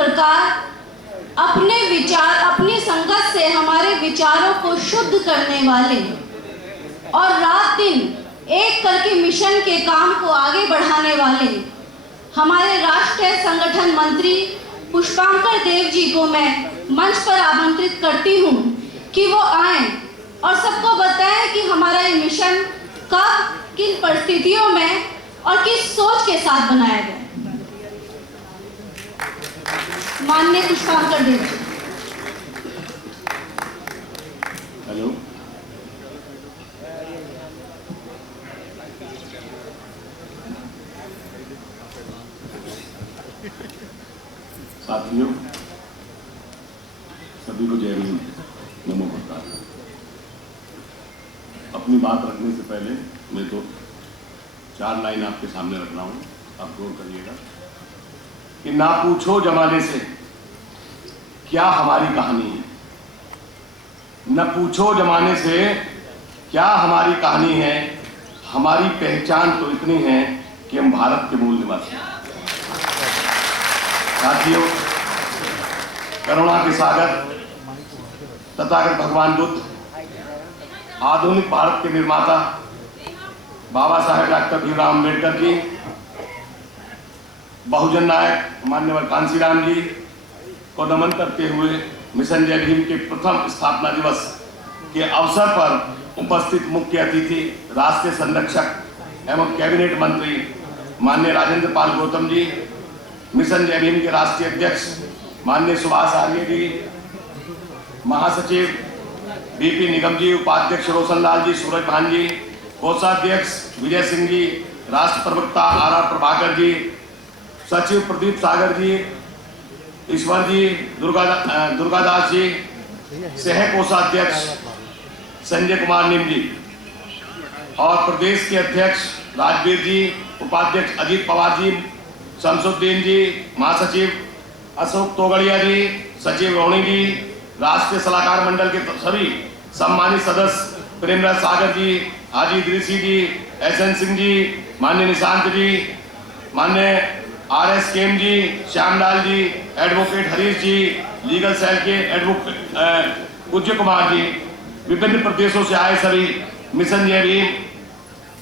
प्रकार अपने विचार, अपनी संगत से हमारे विचारों को शुद्ध करने वाले और रात दिन एक करके मिशन के काम को आगे बढ़ाने वाले हमारे राष्ट्रीय संगठन मंत्री पुष्पांकर देव जी को मैं मंच पर आमंत्रित करती हूँ कि वो आएं और सबको बताएं कि हमारा ये मिशन कब, किन परिस्थितियों में और किस सोच के साथ बनाया गया। माननीय पुष्पांकर देव जी। हेलो, साथियों, सभी को जय हिंद, नमो बुद्धाय। अपनी बात रखने से पहले मैं तो 4 लाइन आपके सामने रख रहा हूं, आप गौर करिएगा कि ना पूछो जमाने से क्या हमारी कहानी है, न पूछो जमाने से क्या हमारी कहानी है। हमारी पहचान तो इतनी है कि हम भारत के मूल निवासी हैं। साथियों, करुणा के सागर तथागत भगवान बुद्ध, आधुनिक भारत के निर्माता बाबा साहेब डॉक्टर भीमराव अम्बेडकर जी, बहुजन नायक मान्यवर कांशीराम जी को नमन करते हुए मिशन जय भीम के प्रथम स्थापना दिवस के अवसर पर उपस्थित मुख्य अतिथि राष्ट्रीय संरक्षक एवं कैबिनेट मंत्री माननीय राजेंद्र पाल गौतम जी, मिशन जय भीम के राष्ट्रीय अध्यक्ष माननीय सुभाष आर्य जी, महासचिव बीपी निगम जी, उपाध्यक्ष रोशन लाल जी, सूरज भान जी, कोषाध्यक्ष विजय सिंह जी, राष्ट्र प्रवक्ता आर प्रभाकर जी, सचिव प्रदीप सागर जी, ईश्वर जी, दुर्गादास जी, सह कोषाध्यक्ष संजय कुमार निम जी और प्रदेश के अध्यक्ष राजवीर जी, उपाध्यक्ष अजीत पवार जी, शमसुद्दीन जी, महासचिव अशोक तोगड़िया जी, सचिव रोहिणी जी, राष्ट्रीय सलाहकार मंडल के सभी सम्मानित सदस्य प्रेमराज सागर जी, हाजी इदरीसी जी, एसएन सिंह जी, माननीय निशांत जी, माननीय आरएस केम जी, श्यामलाल जी, एडवोकेट हरीश जी, लीगल सेल के एडवोकेट पूज्य कुमार जी, विभिन्न प्रदेशों से आए सभी मिशन जय भीम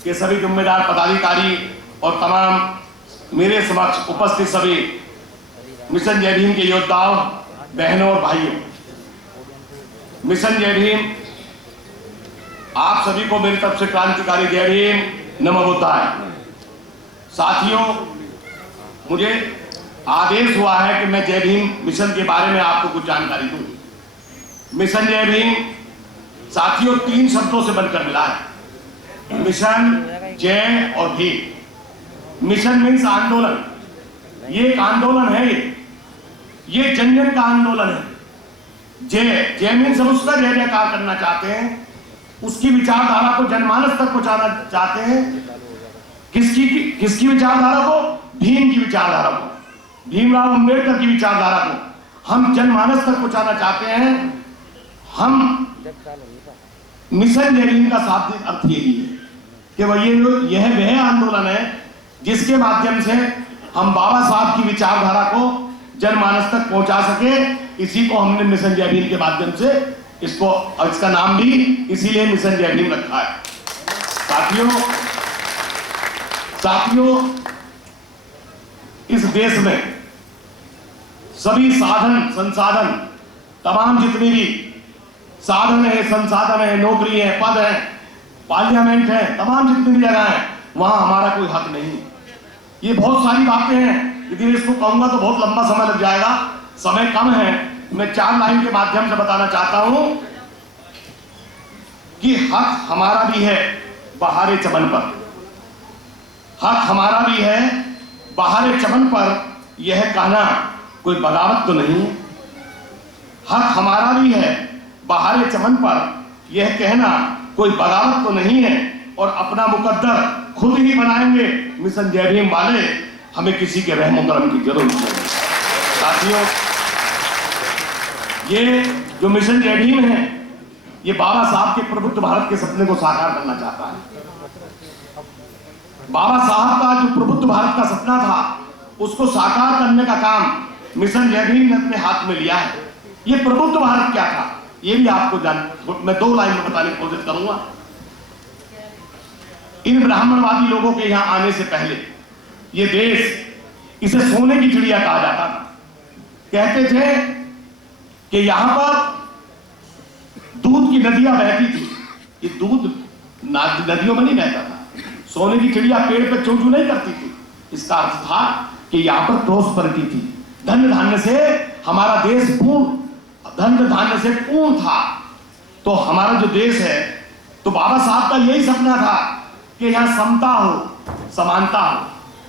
के सभी जिम्मेदार पदाधिकारी और तमाम मेरे समक्ष उपस्थित सभी मिशन जय भीम के योद्धाओं, बहनों और भाइयों, मिशन जय भीम आप सभी को मेरी तरफ से क्रांतिकारी जय भीम, नमो बुद्धाय। साथियों, मुझे आदेश हुआ है कि मैं जय भीम मिशन के बारे में आपको कुछ जानकारी दूं। मिशन जय भीम साथियों 3 शब्दों से बनकर मिला है, मिशन, जय और भीम। मिशन मीन्स आंदोलन, ये एक आंदोलन है, ये जन जन का आंदोलन है। जय मीन्स हम उसका जय जयकार करना चाहते हैं, उसकी विचारधारा को जनमानस तक पहुंचाना चाहते हैं। किसकी विचारधारा को? भीम की विचारधारा को, भीमराव अम्बेडकर की विचारधारा को हम जनमानस तक पहुंचाना चाहते हैं। हम मिशन जय भीम का शाब्दिक अर्थ यही है कि यह वह आंदोलन है जिसके माध्यम से हम बाबा साहब की विचारधारा को जनमानस तक पहुंचा सके। इसी को हमने मिशन जय भीम के माध्यम से इसका नाम भी इसीलिए मिशन जय भीम रखा है। साथियों, इस देश में सभी साधन संसाधन, तमाम जितनी भी साधन है, संसाधन है, नौकरी है, पद है, पार्लियामेंट है, तमाम जितनी भी जगह है, वहां हमारा कोई हक नहीं। ये बहुत सारी बातें हैं, यदि इसको कहूंगा तो बहुत लंबा समय लग जाएगा, समय कम है। मैं 4 लाइन के माध्यम से बताना चाहता हूं कि हक हमारा भी है बहारे चमन पर, हक हमारा भी है बहारे चमन पर यह कहना कोई बगावत तो नहीं। हक हमारा भी है बहारे चमन पर यह कहना कोई बगावत तो नहीं है, और अपना मुकद्दर खुद ही बनाएंगे मिशन जय भीम वाले, हमें किसी के रहम करम की जरूरत नहीं। साथियों, ये जो मिशन जय भीम है, ये बाबा साहब के प्रबुद्ध भारत के सपने को साकार करना चाहता है। बाबा साहब का जो प्रबुद्ध भारत का सपना था, उसको साकार करने का काम मिशन जय भीम ने अपने हाथ में लिया है। ये प्रबुद्ध भारत क्या था, ये भी आपको मैं 2 लाइन में बताने की कोशिश करूंगा। इन ब्राह्मणवादी लोगों के यहां आने से पहले ये देश, इसे सोने की चिड़िया कहा जाता था। कहते थे कि यहां पर दूध की नदियां बहती थी। ये दूध नदियों में नहीं बहता था, सोने की चिड़िया पेड़ पे चूं चूं नहीं करती थी। इसका अर्थ था कि यहां पर प्रॉस्पेरिटी थी, धन धान्य से हमारा देश पूर्ण, धन धान्य से पूर्ण था। तो हमारा जो देश है, तो बाबा साहब का यही सपना था कि यहां समता हो, समानता हो,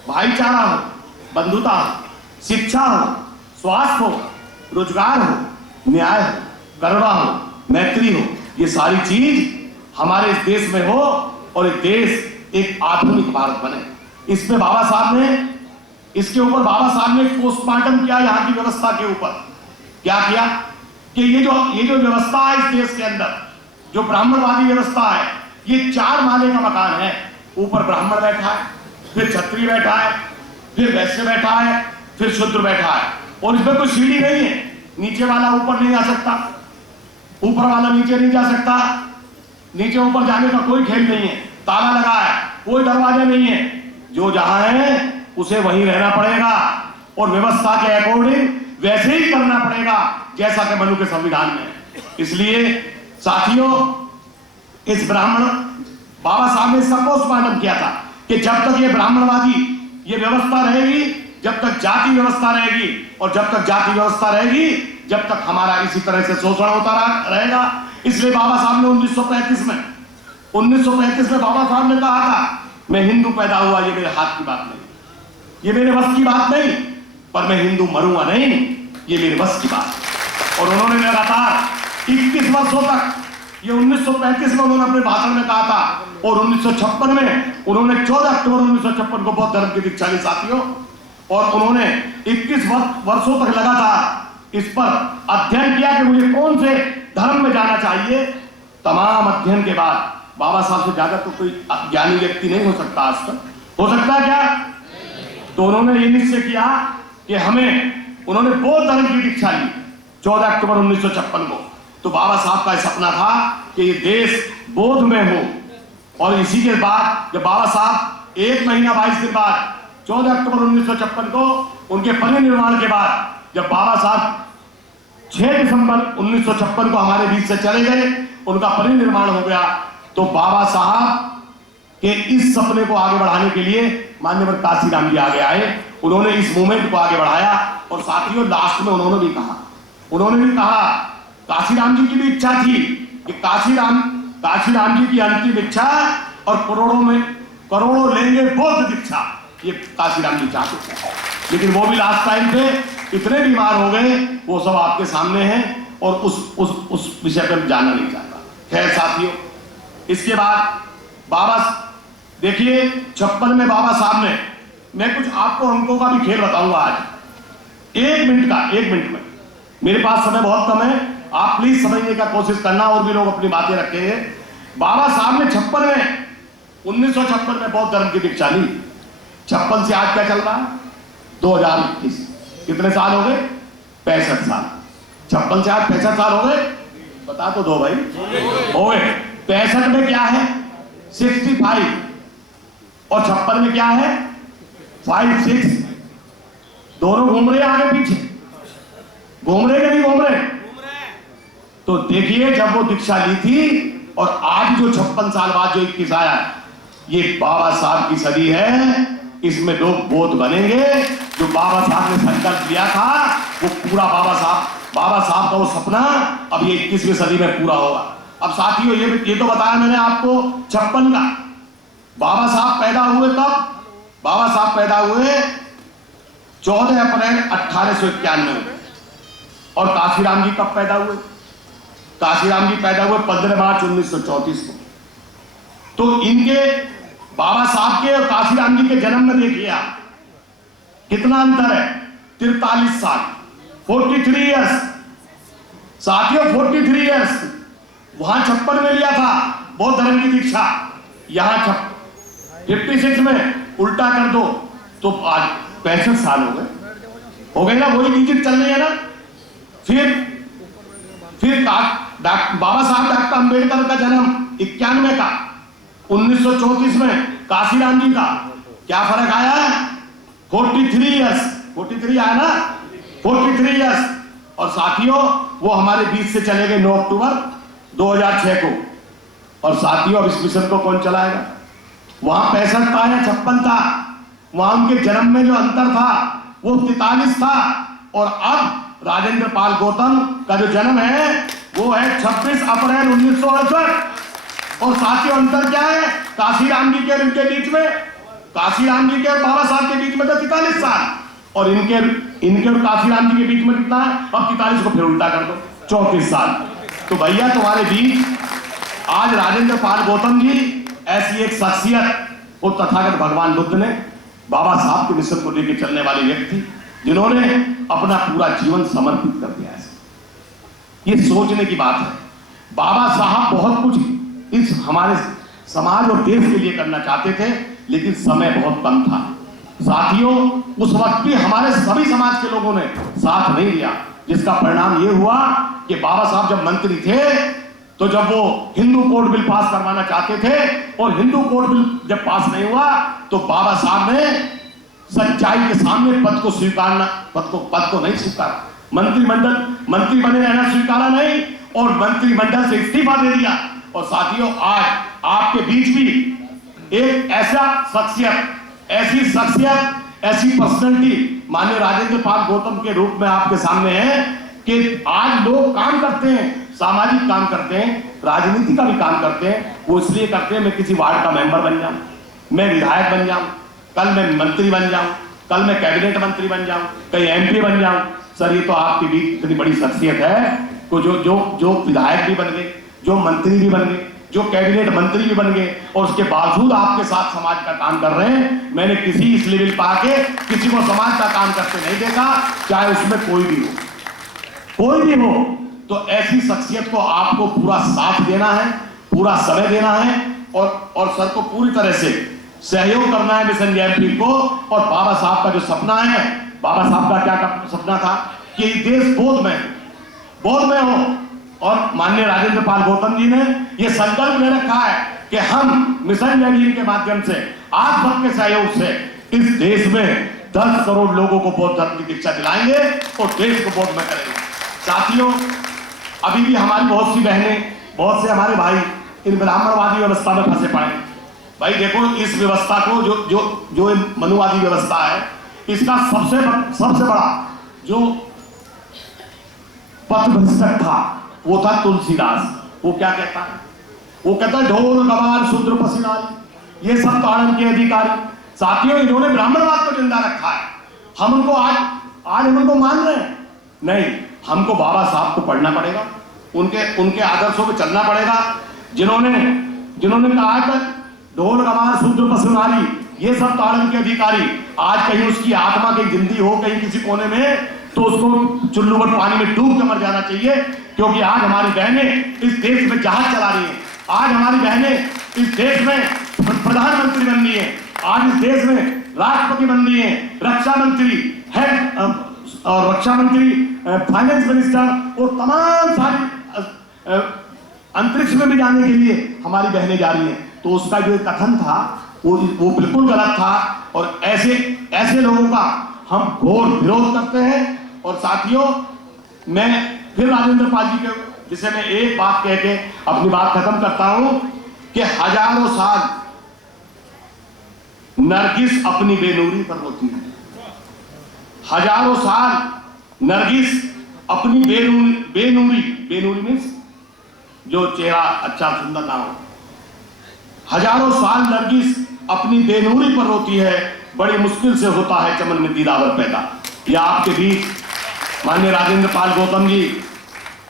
भाईचारा हो, बंधुता हो, शिक्षा हो, स्वास्थ्य हो, रोजगार हो, न्याय हो, करुणा हो, मैत्री हो, ये सारी चीज हमारे इस देश में हो और ये देश एक आधुनिक भारत बने। इसमें बाबा साहब ने, इसके ऊपर बाबा साहब ने पोस्टमार्टम किया यहाँ की व्यवस्था के ऊपर। क्या किया कि ये जो व्यवस्था है इस देश के अंदर, जो ब्राह्मणवादी व्यवस्था है, ये 4 माले का मकान है। ऊपर ब्राह्मण बैठा है, फिर क्षत्रिय बैठा है, फिर वैश्य बैठा है, फिर शूद्र बैठा है, और इसमें कोई सीढ़ी नहीं है। नीचे वाला ऊपर नहीं जा सकता, ऊपर वाला नीचे नहीं जा सकता, नीचे ऊपर जाने का कोई खेल नहीं है, ताला लगा है, कोई दरवाजा नहीं है। जो जहां है उसे वहीं रहना पड़ेगा और व्यवस्था के अकॉर्डिंग वैसे ही करना पड़ेगा जैसा कि मनु के संविधान में। इसलिए साथियों, इस ब्राह्मण बाबा साहब ने इसका पोस्टमार्टम किया था कि जब तक ये ब्राह्मणवादी ये व्यवस्था रहेगी, जब तक जाति व्यवस्था रहेगी, और जब तक जाति व्यवस्था रहेगी, जब तक हमारा इसी तरह से शोषण होता रहेगा। इसलिए बाबा साहब ने 1935 में बाबा साहब ने कहा था, मैं हिंदू पैदा हुआ, ये मेरे हाथ की बात नहीं, ये मेरे बस की बात नहीं, पर मैं हिंदू मरूंगा नहीं, ये मेरे बस की बात। और उन्होंने लगातार 21 वर्षों तक, ये 1935 में उन्होंने अपने भाषण में कहा था, और 1956 में उन्होंने 14 अक्टूबर 1956 को बौद्ध धर्म की दीक्षा ली साथियों। और उन्होंने 21 वर्षों तक लगातार इस पर अध्ययन किया कि मुझे कौन से धर्म में जाना चाहिए। तमाम अध्ययन के बाद बाबा साहब से ज्यादा तो कोई ज्ञानी व्यक्ति नहीं हो सकता आज तक, हो सकता है क्या? तो उन्होंने ये निश्चय किया कि उन्होंने बौद्ध धर्म की दीक्षा ली 14 अक्टूबर 1956 को। तो बाबा साहब का सपना था कि ये देश बौद्ध में हो। और इसी के बाद जब बाबा साहब 1 महीना 22 दिन बाद 14 अक्टूबर 1956 को उनके परिनिर्वाण के बाद, जब बाबा साहब 6 दिसंबर 1956 को हमारे बीच से चले गए, उनका परिनिर्वाण हो गया, तो बाबा साहब के इस सपने को आगे बढ़ाने के लिए माननीय काशीराम जी आगे आए। उन्होंने इस मूवमेंट को आगे बढ़ाया। और साथियों, लास्ट में उन्होंने भी कहा, काशीराम जी की भी इच्छा थी कि काशीराम जी की अंतिम इच्छा, और करोड़ों लेंगे बौद्ध दीक्षा, ये काशीराम जी चाहते थे। लेकिन वो भी लास्ट टाइम पे इतने बीमार हो गए, वो सब आपके सामने हैं, और उस विषय पर जाना नहीं चाहता। खैर साथियों, इसके बाद बाबा देखिए 56 में बाबा साहब ने, मैं कुछ आपको अंकों का भी खेल बताऊंगा आज 1 मिनट में, मेरे पास समय बहुत कम है, आप प्लीज समझने का कोशिश करना, और भी लोग अपनी बातें रखेंगे। बाबा साहब ने 1956 में बौद्ध धर्म की दीक्षा ली। 56 से आज क्या चल रहा है? 2021, कितने साल हो गए? 65 साल। 56 से आज 65 साल हो गए? बता तो दो भाई, हो गए। 65 में क्या है? 65, और 56 में क्या है? 56। दोनों घूम रहे आगे पीछे, घूम रहे कि नहीं घूम रहे? तो देखिए, जब वो दीक्षा ली थी और आज जो 56 साल बाद जो 21 आया, ये बाबा साहब की सदी है। इसमें लोग बौद्ध बनेंगे। जो बाबा साहब ने संकल्प लिया था, वो पूरा बाबा साहब का वो सपना अब ये 21वीं सदी में पूरा होगा। अब साथियों, ये तो बताया मैंने आपको 56 का। बाबा साहब पैदा हुए कब? बाबा साहब पैदा हुए 14 अप्रैल 1891 में। और काशीराम जी कब पैदा हुए? काशीराम जी पैदा हुए 15 मार्च 1934 को। तो इनके बाबा साहब के और काशीराम जी के जन्म में देखिए आप कितना अंतर है, 43 साल, 43 इयर्स साथियों, 43 इयर्स। वहां 56 में लिया था बौद्ध धर्म की दीक्षा, यहां 56 में उल्टा कर दो तो आज 65 साल हो गए। हो गई ना, वही डिजिट चल रही है ना। फिर बाबा साहब डॉक्टर अंबेडकर का जन्म 91 का, 1934 में काशीराम जी का, क्या फर्क आया है? 43 ईयर्स, 43 आया ना, 43 ईयर्स। और साथियों वो हमारे बीच से चले गए 9 अक्टूबर 2006 को। और साथियों अब इस मिशन को कौन चलाएगा? वहां 65 था या 56 था, वहां उनके जन्म में जो अंतर था वो 43 था। और अब राजेंद्र पाल गौतम का जो जन्म है वो है 26 अप्रैल 1968। और साथियों अंतर क्या है काशीराम जी के और इनके बीच में? काशीराम जी के और बाबा साहब के बीच में तो 43 साल, और इनके और काशीराम जी के बीच में कितना है? अब 43 को फिर उल्टा कर दो, 34 साल। तो भैया तुम्हारे बीच आज राजेंद्र पाल गौतम जी ऐसी एक शख्सियत, वो तथागत भगवान बुद्ध ने बाबा साहब के मिशन को लेकर चलने वाले व्यक्ति, जिन्होंने अपना पूरा जीवन समर्पित कर दिया है। ये सोचने की बात है। बाबा साहब बहुत कुछ इस हमारे समाज और देश के लिए करना चाहते थे, लेकिन समय बहुत कम था। साथियों उस वक्त भी हमारे सभी समाज के लोगों ने साथ नहीं दिया, जिसका परिणाम ये हुआ कि बाबा साहब जब मंत्री थे तो जब वो हिंदू कोड बिल पास करवाना चाहते थे और हिंदू कोड बिल जब पास नहीं हुआ तो बाबा साहब ने सच्चाई के सामने पद को नहीं स्वीकारा, मंत्री बने रहना स्वीकारा नहीं और मंत्रिमंडल से इस्तीफा दे दिया। और साथियों आज आपके बीच भी एक ऐसी शख्सियत, ऐसी पर्सनैलिटी माननीय राजेंद्र पाल गौतम के रूप में आपके सामने है कि आज लोग काम करते हैं, सामाजिक काम करते हैं, राजनीति का भी काम करते हैं। वो इसलिए करते हैं मैं किसी वार्ड का मेंबर बन जाऊं, मैं विधायक बन जाऊं, कल मैं मंत्री बन जाऊं, कल मैं कैबिनेट मंत्री बन जाऊं, कहीं एमपी बन जाऊं। सर ये तो आपके बीच इतनी बड़ी शख्सियत है तो जो विधायक भी बन गए, जो मंत्री भी बन गए, जो कैबिनेट मंत्री भी बन गए और उसके बावजूद आपके साथ समाज का काम कर रहे हैं। मैंने किसी इस लेवल पर आके किसी को समाज का काम करते नहीं देखा, चाहे उसमें कोई भी हो। तो ऐसी शख्सियत को आपको पूरा साथ देना है, पूरा समय देना है और सर को पूरी तरह से सहयोग करना है मिशन जयपुर को। और बाबा साहब का जो सपना है, बाबा साहब का क्या सपना था कि देश बोध में हो, और माननीय राजेंद्र पाल गौतम जी ने यह संकल्प ले रखा है कि हम मिशन जयपुर के माध्यम से आप सबके सहयोग से इस देश में 10 करोड़ लोगों को बौद्ध धर्म की दीक्षा दिलाएंगे और देश को बौद्ध में करेंगे। साथियों अभी भी हमारी बहुत सी बहनें, बहुत से हमारे भाई इन ब्राह्मणवादी व्यवस्था में फंसे पड़े। भाई देखो इस व्यवस्था को जो मनुवादी व्यवस्था है, इसका सबसे बड़ा जो पथभ्रष्ट था वो था तुलसीदास। वो क्या कहता है? वो कहता है ढोल गवार शूद्र पसीनाली ये सब ताड़न के अधिकारी। साथियों इन्होंने ब्राह्मणवाद को जिंदा रखा है। हम उनको आज हम उनको मान रहे हैं? नहीं, हमको बाबा साहब को पढ़ना पड़ेगा, उनके आदर्शों पे चलना पड़ेगा, जिन्होंने कहा था ढोल गवार शूद्र पसीनाली ये सब ताड़न के अधिकारी। आज कहीं उसकी आत्मा की जिंदगी हो कहीं किसी कोने में तो उसको चुल्लूबट पानी में डूब के मर जाना चाहिए, क्योंकि आज हमारी बहनें इस देश में जहाज चला रही हैं। आज हमारी बहनें इस देश में प्रधानमंत्री बन रही है, आज इस देश में राष्ट्रपति बन रही है, रक्षा मंत्री है और रक्षा मंत्री, फाइनेंस मिनिस्टर और तमाम सारी अंतरिक्ष में भी जाने के लिए हमारी बहनें जा रही हैं। तो उसका जो कथन था वो बिल्कुल गलत था और ऐसे लोगों का हम घोर विरोध करते हैं। और साथियों मैं फिर राजेंद्र पाल जी के विषय में एक बात कह के अपनी बात खत्म करता हूं कि हजारों साल नरगिस अपनी बेनूरी पर रोती है। हजारों साल नरगिस अपनी बेनूरी मीन्स जो चेहरा अच्छा सुंदर ना हो। हजारों साल नरगिस अपनी बेनूरी पर रोती है, बड़ी मुश्किल से होता है चमन में दिलावर पैदा। यह आपके बीच माननीय राजेंद्र पाल गौतम जी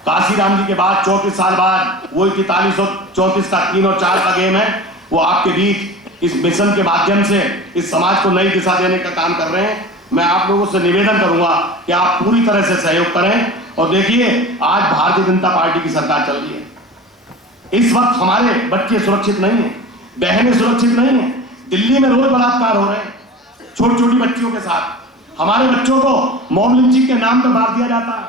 काशीराम जी के बाद 34 साल बाद वही 4334 का 3 और 4 का गेम है, वो आपके बीच इस मिशन के माध्यम से इस समाज को नई दिशा देने का काम कर रहे हैं। मैं आप लोगों से निवेदन करूंगा कि आप पूरी तरह से सहयोग करें। और देखिए आज भारतीय जनता पार्टी की सरकार चल रही है, इस वक्त हमारे बच्चे सुरक्षित नहीं है, बहनें सुरक्षित नहीं है। दिल्ली में रोज बलात्कार हो रहे हैं छोटी छोटी बच्चियों के साथ। हमारे बच्चों को मॉब लिंचिंग के नाम पर मार दिया जाता है।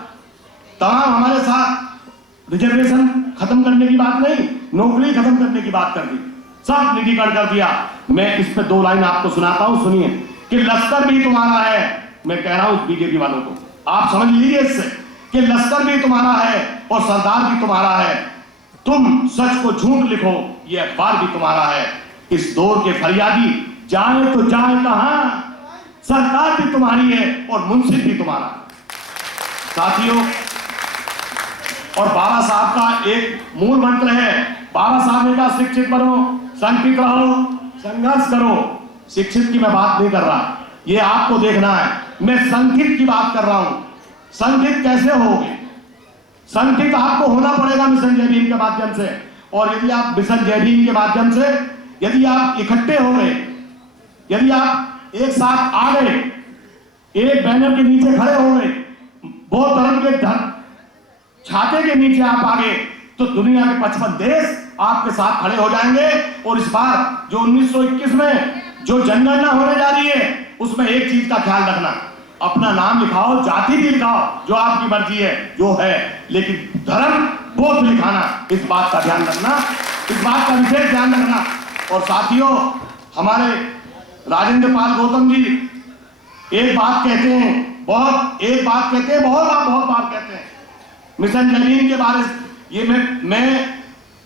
तमाम हमारे साथ रिजर्वेशन खत्म करने की बात नहीं, नौकरी खत्म करने की बात कर दी, सब निजीकरण कर दिया। मैं इस पे 2 लाइन आपको सुनाता हूं, सुनिए कि लश्कर भी तुम्हारा है। मैं कह रहा हूं बीजेपी वालों को, आप समझ लीजिए इससे कि लश्कर भी तुम्हारा है और सरदार भी तुम्हारा है। तुम सच को झूठ लिखो, ये अखबार भी तुम्हारा है। इस दौर के फरियादी जाए तो जाए कहां, सरकार भी तुम्हारी है और मुंसिफ भी तुम्हारा। साथियों, और बाबा साहब का एक मूल मंत्र है, बाबा साहब ने कहा शिक्षित बनो, संगठित रहो, संघर्ष करो। शिक्षित की मैं बात नहीं कर रहा, ये आपको देखना है, मैं संगठित की बात कर रहा हूं। संगठित कैसे होगे? संगठित आपको होना पड़ेगा मिशन जय भीम के माध्यम से। और यदि आप मिशन जय भीम के माध्यम से यदि आप इकट्ठे हो गए, यदि आप एक साथ आ गए, एक बैनर के नीचे खड़े हो गए, बौद्ध धर्म के छाते के नीचे आप आ गए, तो दुनिया के 55 देश आपके साथ खड़े हो जाएंगे। और इस बार जो 1921 में जो जनगणना होने जा रही है, उसमें एक चीज का ख्याल रखना, अपना नाम लिखाओ, जाति भी लिखाओ, जो आपकी मर्जी है जो है, लेकिन धर्म बौद्ध लिखाना, इस बात का ध्यान रखना, इस बात का विशेष ध्यान रखना। और साथियों, हमारे राजेंद्र पाल गौतम जी एक बात कहते हैं, बहुत बार कहते हैं मिशन जय भीम के बारे में। ये मैं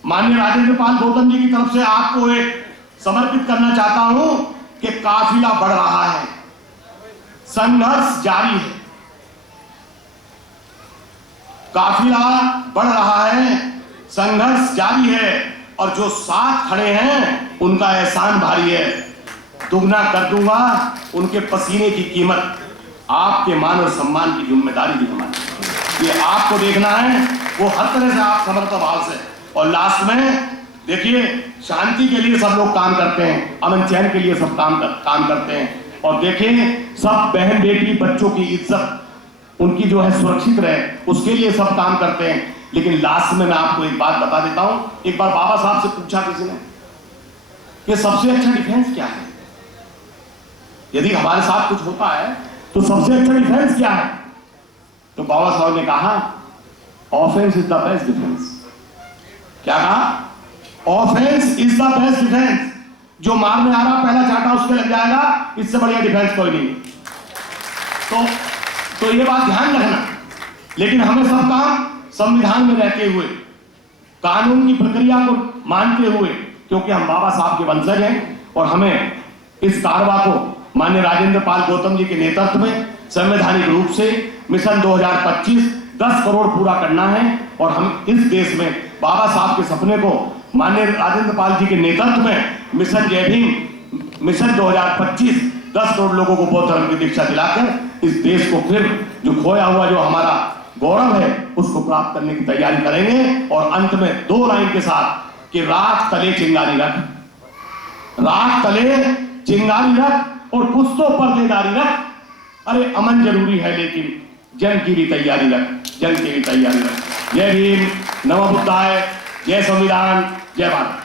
माननीय राजेंद्र पाल गौतम जी की तरफ से आपको एक समर्पित करना चाहता हूं कि काफिला बढ़ रहा है, संघर्ष जारी है, काफिला बढ़ रहा है, संघर्ष जारी है, और जो साथ खड़े हैं उनका एहसान भारी है। दुगना कर दूंगा उनके पसीने की कीमत, आपके मान और सम्मान की जिम्मेदारी भी हमारी, ये आपको देखना है। वो हर तरह से आप समर्थ भाव से। और लास्ट में देखिए, शांति के लिए सब लोग काम करते हैं, अमन चैन के लिए सब काम करते हैं। और देखिए, सब बहन बेटी बच्चों की इज्जत उनकी जो है सुरक्षित रहे, उसके लिए सब काम करते हैं। लेकिन लास्ट में मैं आपको एक बात बता देता हूं। एक बार बाबा साहब से पूछा किसी ने कि सबसे अच्छा डिफेंस क्या है, यदि हमारे साथ कुछ होता है तो सबसे अच्छा डिफेंस क्या है? तो बाबा साहब ने कहा offence is the best defence. क्या कहा? Offence is the best defence. जो मारने आ रहा पहला चाटा उसके लग जाएगा, इससे बढ़िया डिफेंस कोई नहीं। तो ये बात ध्यान रखना। लेकिन हमें सब काम संविधान में रहते हुए, कानून की प्रक्रिया को मानते हुए, क्योंकि हम बाबा साहब के वंशज हैं, और हमें इस कारवा को माननीय राजेंद्र पाल गौतम जी के नेतृत्व में संवैधानिक रूप से मिशन 2025 10 करोड़ पूरा करना है। और हम इस देश में बाबा साहब के सपने को माननीय राजेंद्र पाल जी के नेतृत्व में मिशन जय भीम, मिशन 2025 10 करोड़ लोगों को बौद्ध धर्म की दीक्षा दिलाकर इस देश को फिर जो खोया हुआ जो हमारा गौरव है उसको प्राप्त करने की तैयारी करेंगे। और अंत में 2 लाइन के साथ कि राख तले चिंगारी रख, राख तले चिंगारी रख और पुस्तों पर देदारी रख। अरे अमन जरूरी है, लेकिन जंग की भी तैयारी रख, जंग की भी तैयारी रख। जय भीम, नमो बुद्धाय, जय संविधान, जय भारत।